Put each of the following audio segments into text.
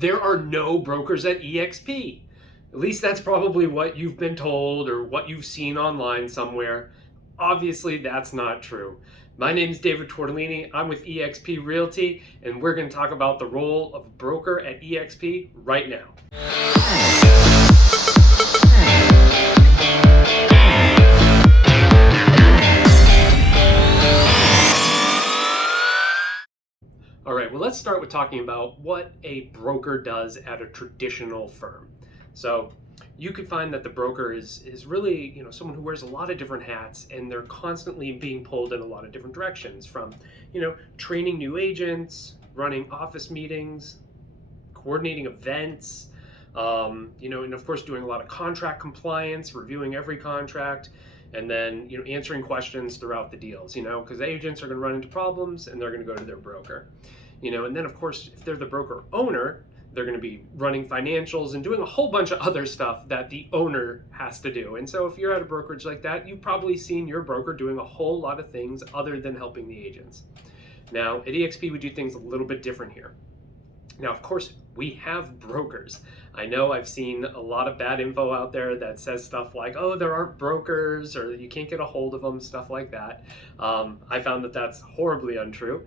there are no brokers at eXp. At least that's probably what you've been told or what you've seen online somewhere. Obviously, that's not true. My name is David Tortolini. I'm with eXp Realty, and we're going to talk about the role of broker at eXp right now. All right, well, let's start with talking about what a broker does at a traditional firm. So you could find that the broker is really, someone who wears a lot of different hats, and they're constantly being pulled in a lot of different directions, from, training new agents, running office meetings, coordinating events, and of course doing a lot of contract compliance, reviewing every contract, and then answering questions throughout the deals, because agents are going to run into problems and they're going to go to their broker, and then of course if they're the broker owner, they're going to be running financials and doing a whole bunch of other stuff that the owner has to do. And so if you're at a brokerage like that, you've probably seen your broker doing a whole lot of things other than helping the agents. Now at eXp we do things a little bit different here. Now, of course, we have brokers. I know I've seen a lot of bad info out there that says stuff like, oh, there aren't brokers, or you can't get a hold of them, stuff like that. I found that that's horribly untrue.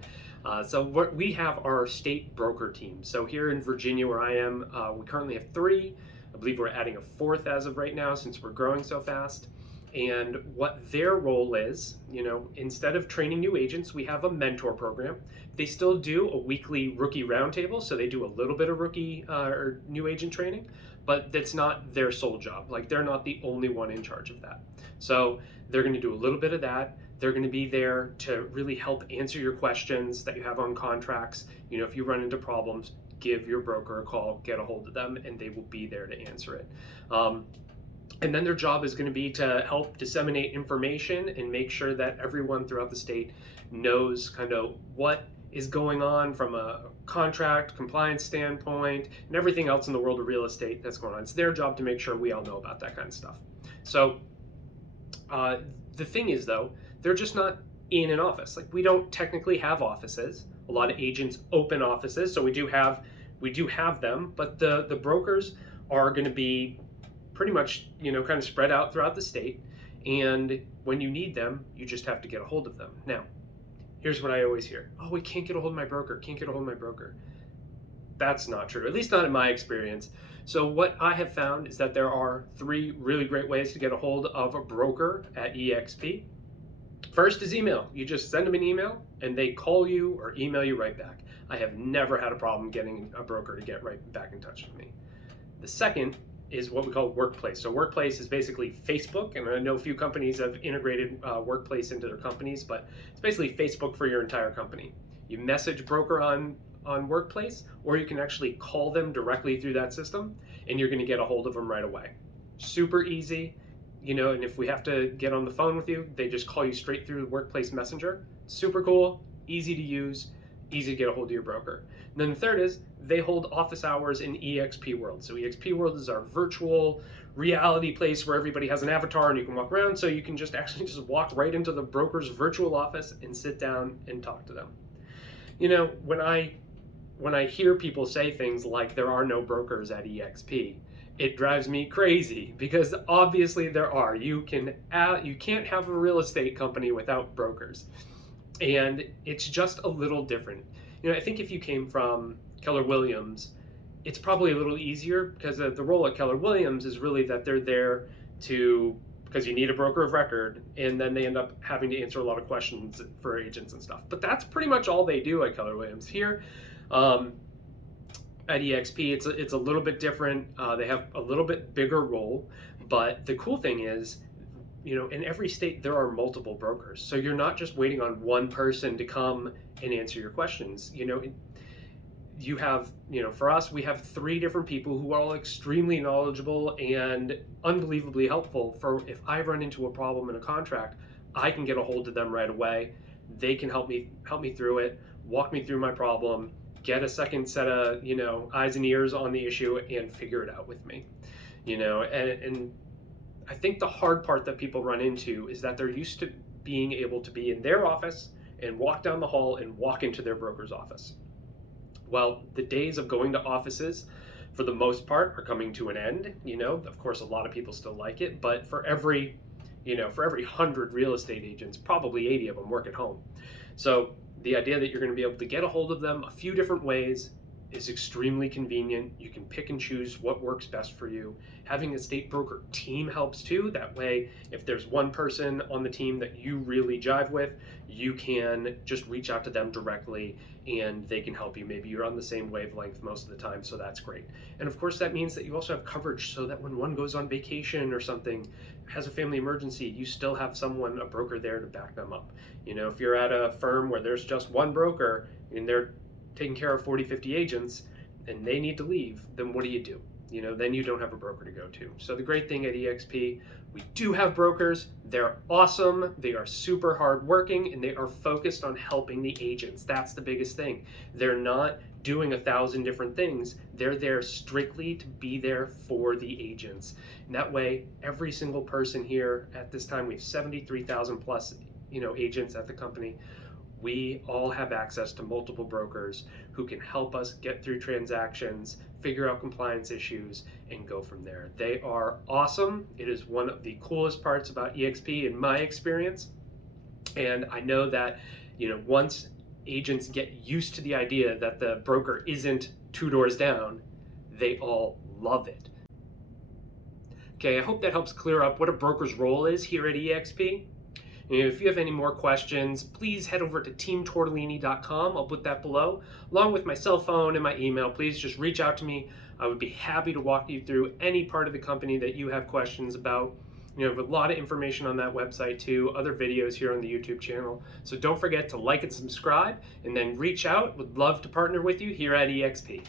So what we have our state broker team. So here in Virginia, where I am, we currently have 3. I believe we're adding a 4th as of right now, since we're growing so fast. And what their role is, instead of training new agents, we have a mentor program. They still do a weekly rookie roundtable, so they do a little bit of rookie or new agent training, but that's not their sole job. Like, they're not the only one in charge of that. So they're going to do a little bit of that. They're going to be there to really help answer your questions that you have on contracts. If you run into problems, give your broker a call, get a hold of them, and they will be there to answer it. And then their job is going to be to help disseminate information and make sure that everyone throughout the state knows kind of what is going on from a contract compliance standpoint and everything else in the world of real estate that's going on. It's their job to make sure we all know about that kind of stuff. So the thing is, though, they're just not in an office. Like, we don't technically have offices. A lot of agents open offices, so we do have them, but the brokers are going to be pretty much, kind of spread out throughout the state. And when you need them, you just have to get a hold of them. Now, here's what I always hear. Oh, we can't get a hold of my broker. Can't get a hold of my broker. That's not true, at least not in my experience. So what I have found is that there are 3 really great ways to get a hold of a broker at eXp. First is email. You just send them an email and they call you or email you right back. I have never had a problem getting a broker to get right back in touch with me. The second is what we call Workplace. So Workplace is basically Facebook, and I know a few companies have integrated Workplace into their companies, but it's basically Facebook for your entire company. You message broker on Workplace, or you can actually call them directly through that system, and you're going to get a hold of them right away. Super easy, and if we have to get on the phone with you, they just call you straight through the Workplace Messenger. Super cool, easy to use, easy to get a hold of your broker. And then the third is they hold office hours in eXp World. So eXp World is our virtual reality place where everybody has an avatar and you can walk around. So you can just walk right into the broker's virtual office and sit down and talk to them. When I hear people say things like there are no brokers at eXp, it drives me crazy, because obviously there are. You can't have a real estate company without brokers. And it's just a little different. I think if you came from Keller Williams, it's probably a little easier, because the role at Keller Williams is really that they're there because you need a broker of record, and then they end up having to answer a lot of questions for agents and stuff. But that's pretty much all they do at Keller Williams. Here at eXp, it's a little bit different. They have a little bit bigger role, but the cool thing is, in every state there are multiple brokers. So you're not just waiting on one person to come and answer your questions. You have, for us, we have 3 different people who are all extremely knowledgeable and unbelievably helpful. For if I run into a problem in a contract, I can get a hold of them right away. They can help me through it, walk me through my problem, get a second set of, eyes and ears on the issue and figure it out with me. And I think the hard part that people run into is that they're used to being able to be in their office and walk down the hall and walk into their broker's office. Well, the days of going to offices, for the most part, are coming to an end. Of course, a lot of people still like it, but for every 100 real estate agents, probably 80 of them work at home. So the idea that you're going to be able to get a hold of them a few different ways is extremely convenient. You can pick and choose what works best for you. Having a state broker team helps too. That way, if there's one person on the team that you really jive with, you can just reach out to them directly and they can help you. Maybe you're on the same wavelength most of the time, so that's great. And of course, that means that you also have coverage so that when one goes on vacation or something, has a family emergency, you still have someone, a broker there to back them up. If you're at a firm where there's just one broker and they're taking care of 40, 50 agents and they need to leave, then what do? Then you don't have a broker to go to. So the great thing at eXp, we do have brokers. They're awesome. They are super hardworking and they are focused on helping the agents. That's the biggest thing. They're not doing 1,000 different things. They're there strictly to be there for the agents. And that way, every single person here at this time, we have 73,000 plus, agents at the company. We all have access to multiple brokers who can help us get through transactions, figure out compliance issues, and go from there. They are awesome. It is one of the coolest parts about eXp in my experience. And I know that, once agents get used to the idea that the broker isn't 2 doors down, they all love it. Okay, I hope that helps clear up what a broker's role is here at eXp. If you have any more questions, please head over to teamtortolini.com. I'll put that below, along with my cell phone and my email. Please just reach out to me. I would be happy to walk you through any part of the company that you have questions about. We have a lot of information on that website too, other videos here on the YouTube channel. So don't forget to like and subscribe, and then reach out. Would love to partner with you here at eXp.